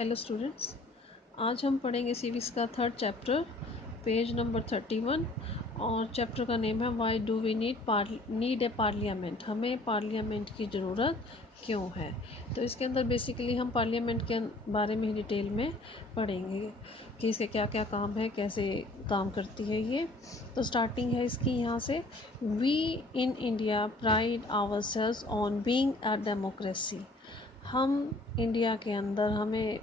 Hello students, आज हम पढ़ेंगे सिविक्स का थर्ड चैप्टर, पेज नंबर 31 और चैप्टर का नेम है why do we need a parliament. हमें पार्लियामेंट की ज़रूरत क्यों है। तो इसके अंदर बेसिकली हम पार्लियामेंट के बारे में डिटेल में पढ़ेंगे कि इसके क्या क्या काम है, कैसे काम करती है ये। तो स्टार्टिंग है इसकी यहाँ से, we in India pride ourselves on being a democracy. हम इंडिया के अंदर हमें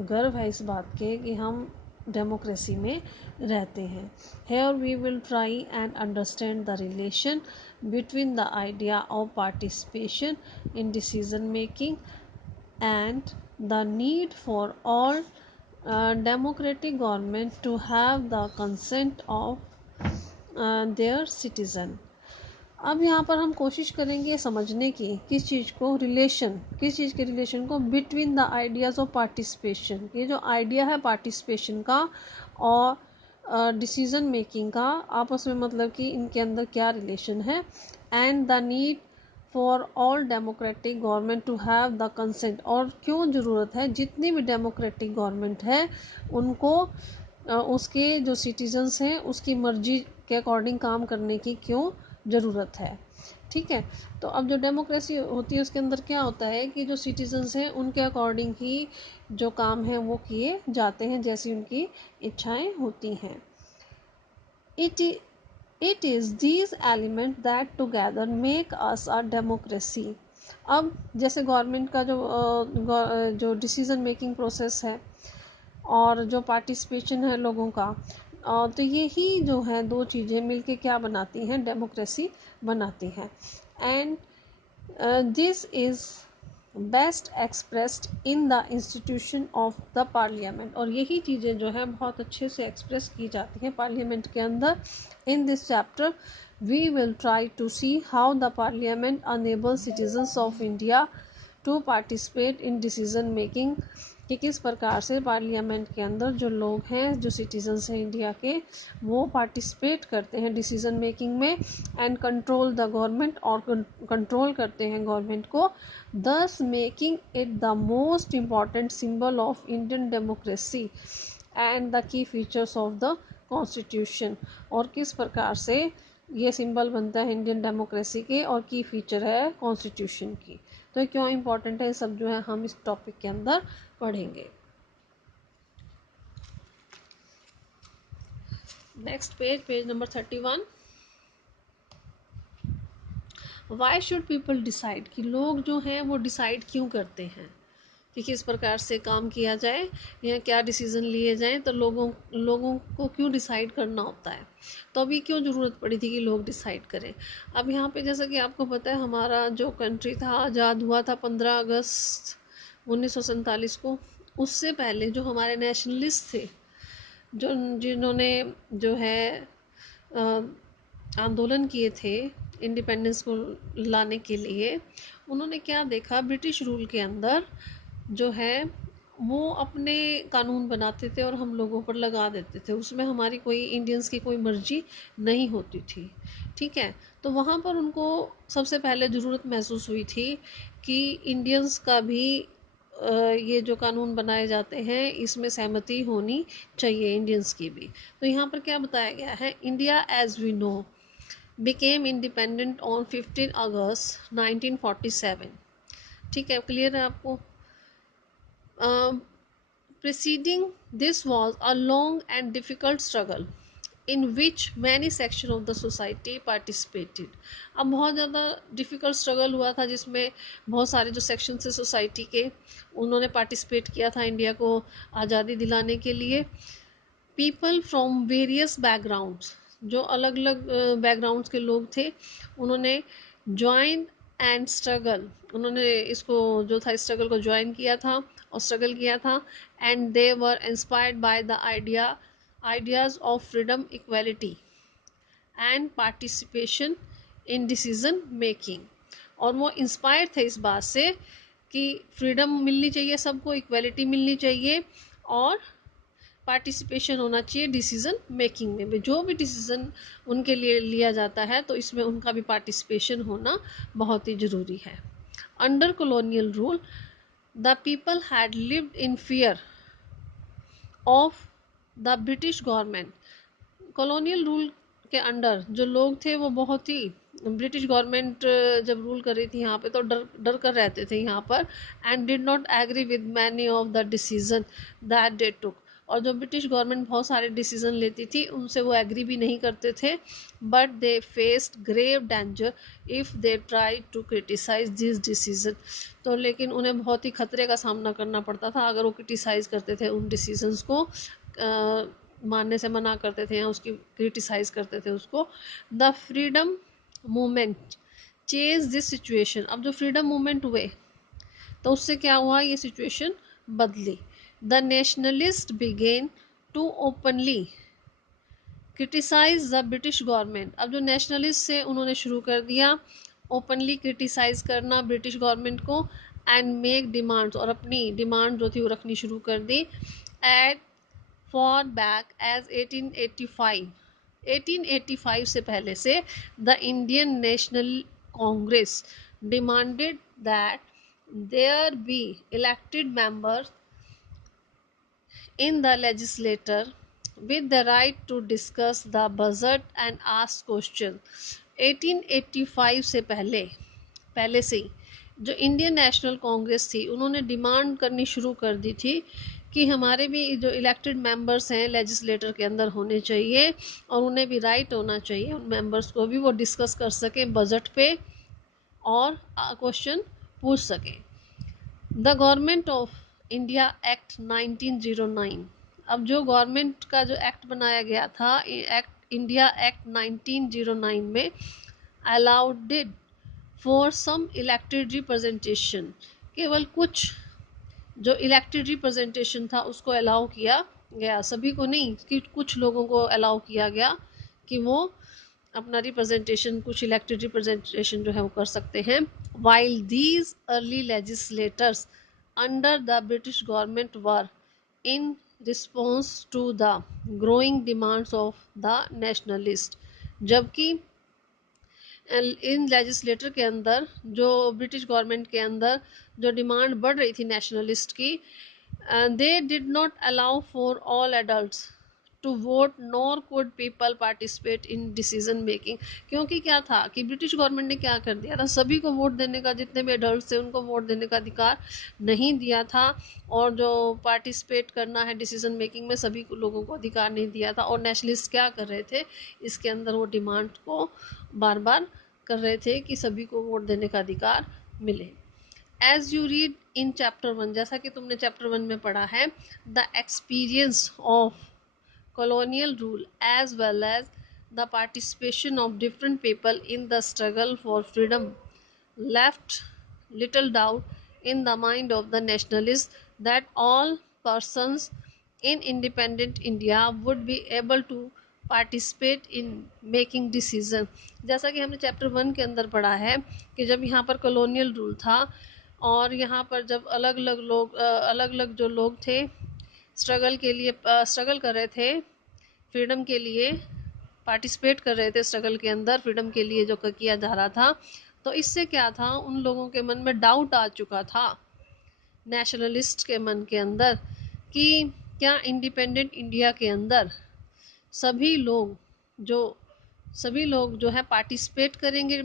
गर्व है इस बात के कि हम डेमोक्रेसी में रहते हैं। Here we will try and understand the relation between the idea of participation in decision making and the need for all democratic government to have the consent of their citizen। अब यहाँ पर हम कोशिश करेंगे समझने की किस चीज़ को, किस चीज़ के रिलेशन को, between the ideas of participation. ये जो आइडिया है पार्टिसिपेशन का और डिसीजन मेकिंग का, आपस में मतलब कि इनके अंदर क्या रिलेशन है। And the need for all democratic government to have the consent, और क्यों ज़रूरत है जितनी भी डेमोक्रेटिक गवर्नमेंट है उनको उसके जो सिटीजन्स हैं उसकी मर्जी के अकॉर्डिंग काम करने की क्यों ज़रूरत है। ठीक है, तो अब जो डेमोक्रेसी होती है उसके अंदर क्या होता है कि जो सिटीजन्स हैं उनके अकॉर्डिंग ही जो काम है वो किए जाते हैं, जैसी उनकी इच्छाएं होती हैं। It is these element that together make us a democracy. अब जैसे गवर्नमेंट का जो डिसीजन मेकिंग प्रोसेस है और जो पार्टिसिपेशन है लोगों का, तो यही जो है दो चीज़ें मिलके क्या बनाती हैं, डेमोक्रेसी बनाती हैं। And this is best expressed in the institution of the parliament, और यही चीज़ें जो है बहुत अच्छे से एक्सप्रेस की जाती हैं पार्लियामेंट के अंदर। In this chapter we will try to see how the parliament enable citizens of India to participate in decision making, कि किस प्रकार से पार्लियामेंट के अंदर जो लोग हैं, जो सिटीजन्स हैं इंडिया के, वो पार्टिसिपेट करते हैं डिसीजन मेकिंग में। एंड कंट्रोल द गवर्नमेंट, और कंट्रोल करते हैं गवर्नमेंट को, दस making it the most important symbol of Indian democracy and the key features of the constitution, और किस प्रकार से ये सिंबल बनता है इंडियन डेमोक्रेसी के और की फीचर है कॉन्स्टिट्यूशन की। तो ये क्यों इम्पोर्टेंट है, सब जो है हम इस टॉपिक के अंदर पढ़ेंगे। Next page number 31। Why should people decide, कि लोग जो हैं वो डिसाइड क्यों करते हैं कि किस प्रकार से काम किया जाए या क्या डिसीजन लिए जाएं, तो लोगों को क्यों डिसाइड करना होता है। तो अभी क्यों ज़रूरत पड़ी थी कि लोग डिसाइड करें। अब यहाँ पे जैसा कि आपको पता है हमारा जो कंट्री था आज़ाद हुआ था 15 अगस्त 1947 को। उससे पहले जो हमारे नेशनलिस्ट थे, जिन्होंने जो है आंदोलन किए थे इंडिपेंडेंस को लाने के लिए, उन्होंने क्या देखा, ब्रिटिश रूल के अंदर जो है वो अपने कानून बनाते थे और हम लोगों पर लगा देते थे, उसमें हमारी कोई इंडियंस की कोई मर्जी नहीं होती थी। ठीक है, तो वहाँ पर उनको सबसे पहले ज़रूरत महसूस हुई थी कि इंडियंस का भी ये जो कानून बनाए जाते हैं इसमें सहमति होनी चाहिए इंडियंस की भी। तो यहाँ पर क्या बताया गया है, India as we know became independent on 15 अगस्त 1947। ठीक है, क्लियर है आपको। preceding this was a long and difficult struggle in which many sections of the society participated। अब बहुत ज़्यादा डिफ़िकल्ट स्ट्रगल हुआ था जिसमें बहुत सारे जो सेक्शन थे सोसाइटी के, उन्होंने पार्टिसिपेट किया था इंडिया को आज़ादी दिलाने के लिए। पीपल फ्रॉम वेरियस बैकग्राउंड्स, जो अलग अलग बैकग्राउंड्स के लोग थे, उन्होंने ज्वाइन एंड स्ट्रगल, उन्होंने इसको जो था स्ट्रगल को ज्वाइन किया था और स्ट्रगल किया था। And they were inspired by the ideas of freedom, equality and participation in decision making. और वो इंस्पायर थे इस बात से कि फ्रीडम मिलनी चाहिए सबको, इक्वलिटी मिलनी चाहिए और पार्टिसिपेशन होना चाहिए डिसीजन मेकिंग में भी। जो भी डिसीजन उनके लिए लिया जाता है तो इसमें उनका भी पार्टिसिपेशन होना बहुत ही ज़रूरी है। Under colonial rule the people had lived in fear of the British government. Colonial rule के अंडर जो लोग थे वो बहुत ही, ब्रिटिश गवर्नमेंट जब रूल कर रही थी यहाँ पे तो डर डर कर रहते थे यहाँ पर, and did not agree with many of the decision that they took. और जो ब्रिटिश गवर्नमेंट बहुत सारे डिसीजन लेती थी उनसे वो एग्री भी नहीं करते थे, but they faced grave danger if they try to criticise this decision. तो लेकिन उन्हें बहुत ही खतरे का सामना करना पड़ता था अगर वो क्रिटिसाइज करते थे उन डिसीजंस को, मानने से मना करते थे या उसकी क्रिटिसाइज करते थे उसको। The freedom movement change this situation. अब जो फ्रीडम मूवमेंट हुए तो उससे क्या हुआ, ये सिचुएशन बदली। द nationalist began to openly criticise the British government. अब जो नेशनलिस्ट से उन्होंने शुरू कर दिया ओपनली क्रिटिसाइज करना ब्रिटिश गवर्नमेंट को, एंड मेक डिमांड्स, और अपनी डिमांड जो थी वो रखनी शुरू कर दी। एट फॉर बैक एज 1885, 1885 से पहले से the Indian National Congress demanded that there be elected members in the legislature with the right to discuss the budget and ask questions। 1885 से पहले से ही जो इंडियन नेशनल कांग्रेस थी उन्होंने डिमांड करनी शुरू कर दी थी कि हमारे भी जो इलेक्टेड मेंबर्स हैं लेजिस्लेटर के अंदर होने चाहिए और उन्हें भी राइट होना चाहिए, उन मेंबर्स को भी वो डिस्कस कर सकें बजट पे और क्वेश्चन पूछ सकें। The government of India act 1909। अब जो गवर्नमेंट का जो एक्ट बनाया गया था एक्ट इंडिया एक्ट 1909 में allowed for some elected representation, केवल कुछ जो इलेक्टेड रिप्रेजेंटेशन था उसको अलाउ किया गया, सभी को नहीं, कि कुछ लोगों को अलाउ किया गया कि वो अपना रिप्रेजेंटेशन, कुछ इलेक्टेड रिप्रेजेंटेशन जो है वो कर सकते हैं। While these early legislators under the British government were in response to the growing demands of the nationalist. जबकि इन लेजिस्लेटर के अंदर जो ब्रिटिश गवर्नमेंट के अंदर जो डिमांड बढ़ रही थी नेशनलिस्ट की, they did not allow for all adults to vote nor could people participate in decision making. क्योंकि क्या था कि ब्रिटिश गवर्नमेंट ने क्या कर दिया था, सभी को वोट देने का, जितने भी एडल्ट थे उनको वोट देने का अधिकार नहीं दिया था, और जो पार्टिसिपेट करना है डिसीजन मेकिंग में सभी लोगों को अधिकार नहीं दिया था। और नेशनलिस्ट क्या कर रहे थे, इसके अंदर वो डिमांड को बार बार कर रहे थे कि सभी को वोट देने का अधिकार मिले। As you read in chapter 1, जैसा कि तुमने चैप्टर 1 में पढ़ा है, the experience of colonial rule as well as the participation of different people in the struggle for freedom left little doubt in the mind of the nationalists that all persons in independent India would be able to participate in making decision. जैसा कि हमने chapter 1 के अंदर पढ़ा है कि जब यहाँ पर कॉलोनियल रूल था और यहाँ पर जब अलग अलग जो लोग थे स्ट्रगल के लिए स्ट्रगल कर रहे थे, फ्रीडम के लिए पार्टिसिपेट कर रहे थे, स्ट्रगल के अंदर फ्रीडम के लिए जो किया जा रहा था, तो इससे क्या था, उन लोगों के मन में डाउट आ चुका था नेशनलिस्ट के मन के अंदर कि क्या इंडिपेंडेंट इंडिया के अंदर सभी लोग जो है पार्टिसिपेट करेंगे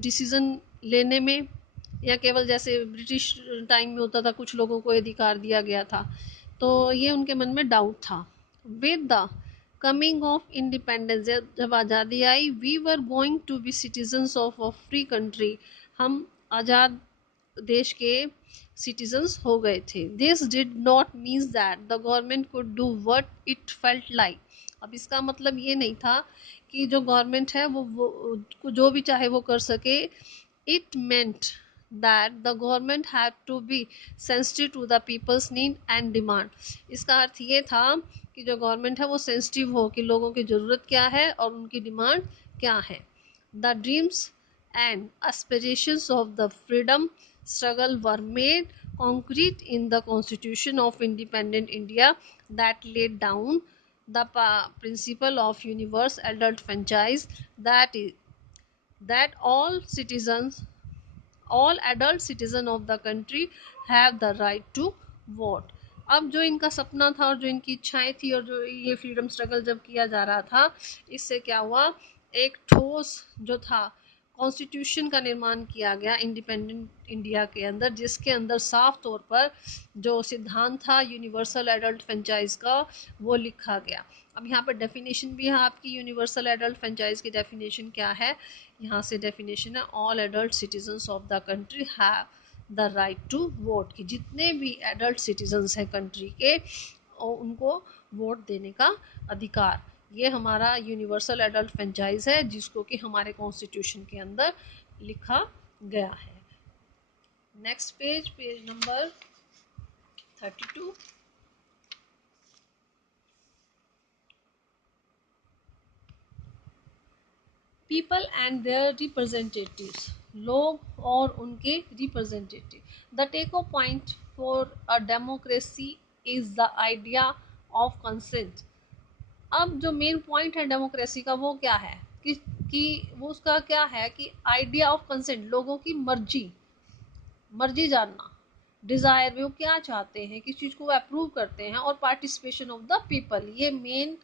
डिसीज़न लेने में, या केवल जैसे ब्रिटिश टाइम में होता था कुछ लोगों को अधिकार दिया गया था। तो ये उनके मन में डाउट था। With the coming of independence, जब आज़ादी आई, we were going to be citizens of a free country, हम आज़ाद देश के सिटीजन्स हो गए थे। This did not means that the government could do what it felt like. अब इसका मतलब ये नहीं था कि जो गवर्नमेंट है वो जो भी चाहे वो कर सके। It meant that the government had to be sensitive to the people's need and demand. इसका अर्थ ये था कि जो गवर्नमेंट है वो सेंसिटिव हो कि लोगों की ज़रूरत क्या है और उनकी डिमांड क्या है। The dreams and aspirations of the freedom struggle were made concrete in the Constitution of Independent India that laid down the principle of universal adult franchise, that is, that all citizens all adult citizen of the country have the right to vote. अब जो इनका सपना था और जो इनकी इच्छाएं थी और जो ये फ्रीडम स्ट्रगल जब किया जा रहा था, इससे क्या हुआ, एक ठोस जो था कॉन्स्टिट्यूशन का निर्माण किया गया इंडिपेंडेंट इंडिया के अंदर, जिसके अंदर साफ तौर पर जो सिद्धांत था यूनिवर्सल एडल्ट फ्रेंचाइज का वो लिखा गया। अब यहाँ पर डेफिनेशन भी है आपकी, यूनिवर्सल एडल्ट फ्रेंचाइज की डेफिनेशन क्या है, यहाँ से डेफिनेशन है all adult citizens of the country have the right to vote, कि जितने भी एडल्ट सिटीजन्स हैं कंट्री के और उनको वोट देने का अधिकार। ये हमारा यूनिवर्सल एडल्ट फ्रेंचाइज है जिसको कि हमारे कॉन्स्टिट्यूशन के अंदर लिखा गया है। Next page, page number 32। People and their representatives, लोग और उनके representative. The take point for a democracy is the idea of consent. अब जो मेन पॉइंट है डेमोक्रेसी का वो क्या है कि वो उसका क्या है कि आइडिया ऑफ कंसेंट, लोगों की मर्जी जानना, डिज़ायर में वो क्या चाहते हैं, किस चीज़ को वो अप्रूव करते हैं, और पार्टिसिपेशन ऑफ द पीपल, ये मेन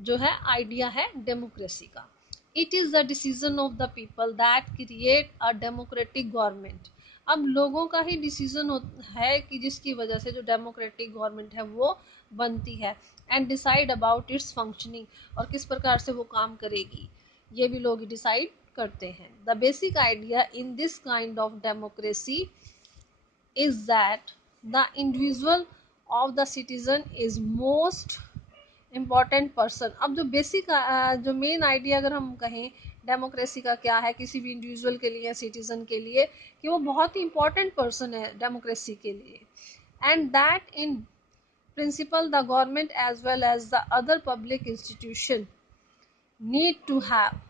जो है आइडिया है डेमोक्रेसी का। It is the decision of the people that create a democratic government. अब लोगों का ही डिसीजन है कि जिसकी वजह से जो डेमोक्रेटिक गवर्नमेंट है वो बनती है, and decide about it's functioning, और किस प्रकार से वो काम करेगी ये भी लोग डिसाइड करते हैं। The basic idea in this kind of democracy is that the individual of the citizen is most important person. अब जो बेसिक जो मेन आइडिया अगर हम कहें डेमोक्रेसी का क्या है किसी भी इंडिविजुअल के लिए, सिटीजन के लिए, कि वो बहुत ही इम्पॉर्टेंट पर्सन है डेमोक्रेसी के लिए, and that in principle the government as well as the other public institution need to have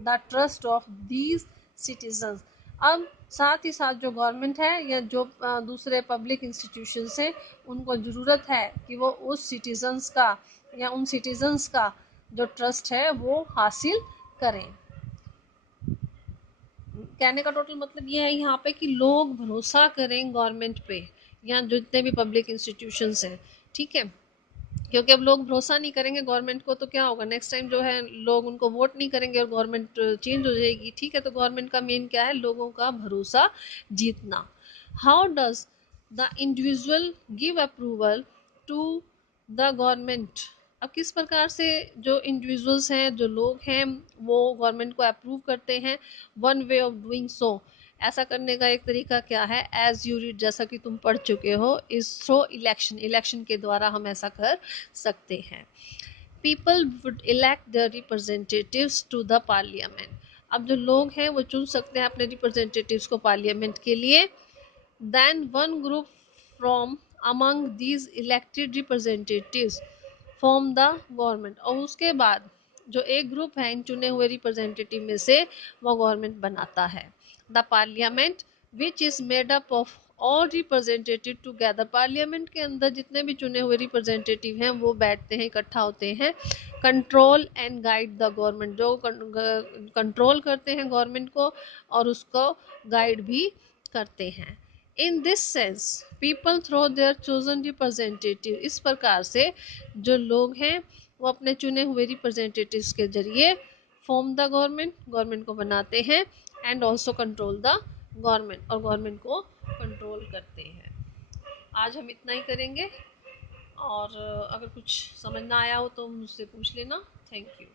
the trust of these citizens. अब साथ ही साथ जो गवर्नमेंट है या जो दूसरे पब्लिक इंस्टीट्यूशंस हैं उनको ज़रूरत है कि वो उस सिटीजन्स का या उन सिटीजन्स का जो ट्रस्ट है वो हासिल करें। कहने का टोटल मतलब ये है यहाँ पे कि लोग भरोसा करें गवर्नमेंट पे या जितने भी पब्लिक इंस्टीट्यूशंस हैं, ठीक है, क्योंकि अब लोग भरोसा नहीं करेंगे गवर्नमेंट को तो क्या होगा, नेक्स्ट टाइम जो है लोग उनको वोट नहीं करेंगे और गवर्नमेंट चेंज हो जाएगी, ठीक है। तो गवर्नमेंट का मेन क्या है, लोगों का भरोसा जीतना। How does the individual give approval to the government. अब किस प्रकार से जो इंडिविजुअल्स हैं, जो लोग हैं, वो गवर्नमेंट को अप्रूव करते हैं। One way of doing so, ऐसा करने का एक तरीका क्या है, एज यू रीड, जैसा कि तुम पढ़ चुके हो, इज थ्रो इलेक्शन, इलेक्शन के द्वारा हम ऐसा कर सकते हैं। People would elect the representatives to the parliament. अब जो लोग हैं वो चुन सकते हैं अपने रिप्रेजेंटेटिव्स को पार्लियामेंट के लिए। Then one group from among these elected representatives form the government, और उसके बाद जो एक ग्रुप है इन चुने हुए रिप्रेजेंटेटिव में से वो गवर्नमेंट बनाता है। The parliament which is made up of all representative together, parliament के अंदर जितने भी चुने हुए रिप्रेजेंटेटिव हैं वो बैठते हैं, इकट्ठा होते हैं। Control and guide the government, जो कंट्रोल करते हैं गवर्नमेंट को और उसको गाइड भी करते हैं। In this sense people through their chosen representative, इस प्रकार से जो लोग हैं वो अपने चुने हुए रिप्रेजेंटेटिव्स के जरिए फॉर्म द गवर्नमेंट, गवर्नमेंट को बनाते हैं, and also control the government, और गवर्नमेंट को कंट्रोल करते हैं। आज हम इतना ही करेंगे, और अगर कुछ समझ ना आया हो तो मुझसे पूछ लेना। Thank you.